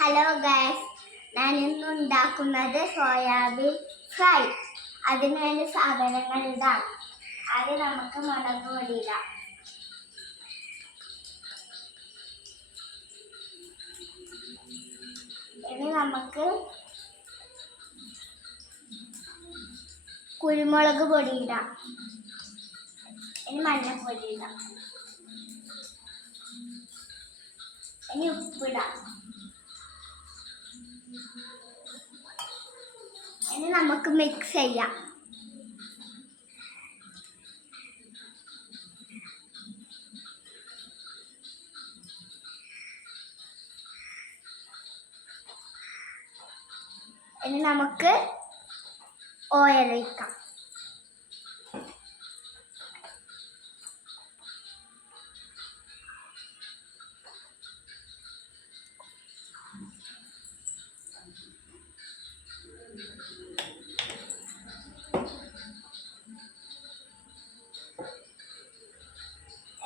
Hello guys, ഞാൻ ഇന്ന് ഉണ്ടാക്കുന്നത് സോയാബീൻ ഫ്രൈ. അതിന് വേണ്ടി സാധനങ്ങൾ ഇടാം. ആദ്യം നമുക്ക് മുളക് പൊടി ഇടാം. ഇനി നമുക്ക് കുരുമുളക് പൊടി ഇടാം. ഇനി മഞ്ഞൾപ്പൊടി ഇടാം. ഇനി ഉപ്പിടാം. ഇനി നമുക്ക് മിക്സ് ചെയ്യാം. ഇനി നമുക്ക് ഓയിൽ ഒഴിക്കാം.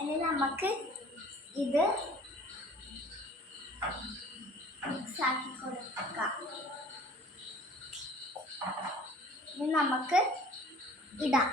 ഇനി നമുക്ക് ഇത് മിക്സ് ആക്കി കൊടുക്കാം. ഇനി നമുക്ക് ഇടാം.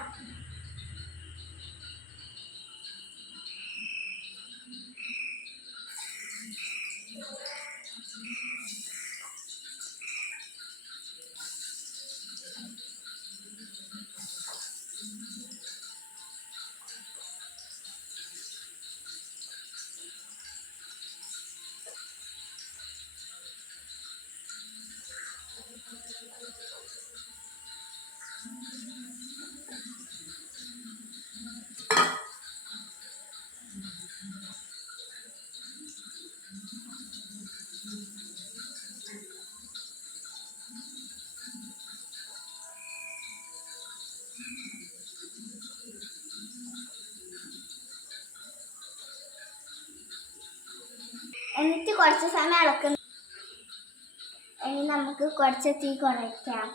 എന്നിട്ട് കുറച്ച് സമയം ഇളക്കുന്നു. ഇനി നമുക്ക് കുറച്ച് തീ കുറയ്ക്കാം.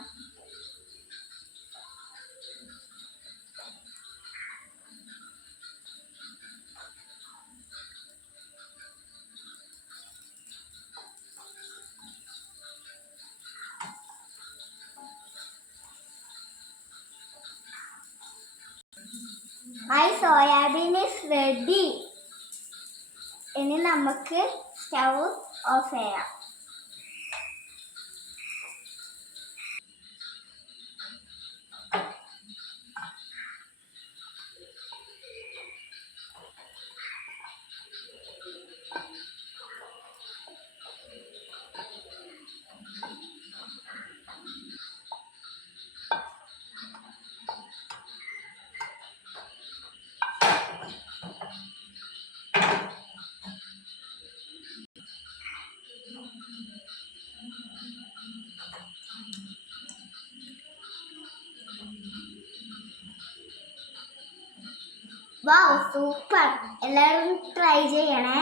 My soybean is ready. ഇനി നമുക്ക് സ്റ്റൗ ഓഫ് ചെയ്യാം. Wow, super! എല്ലാവരും ട്രൈ ചെയ്യണേ.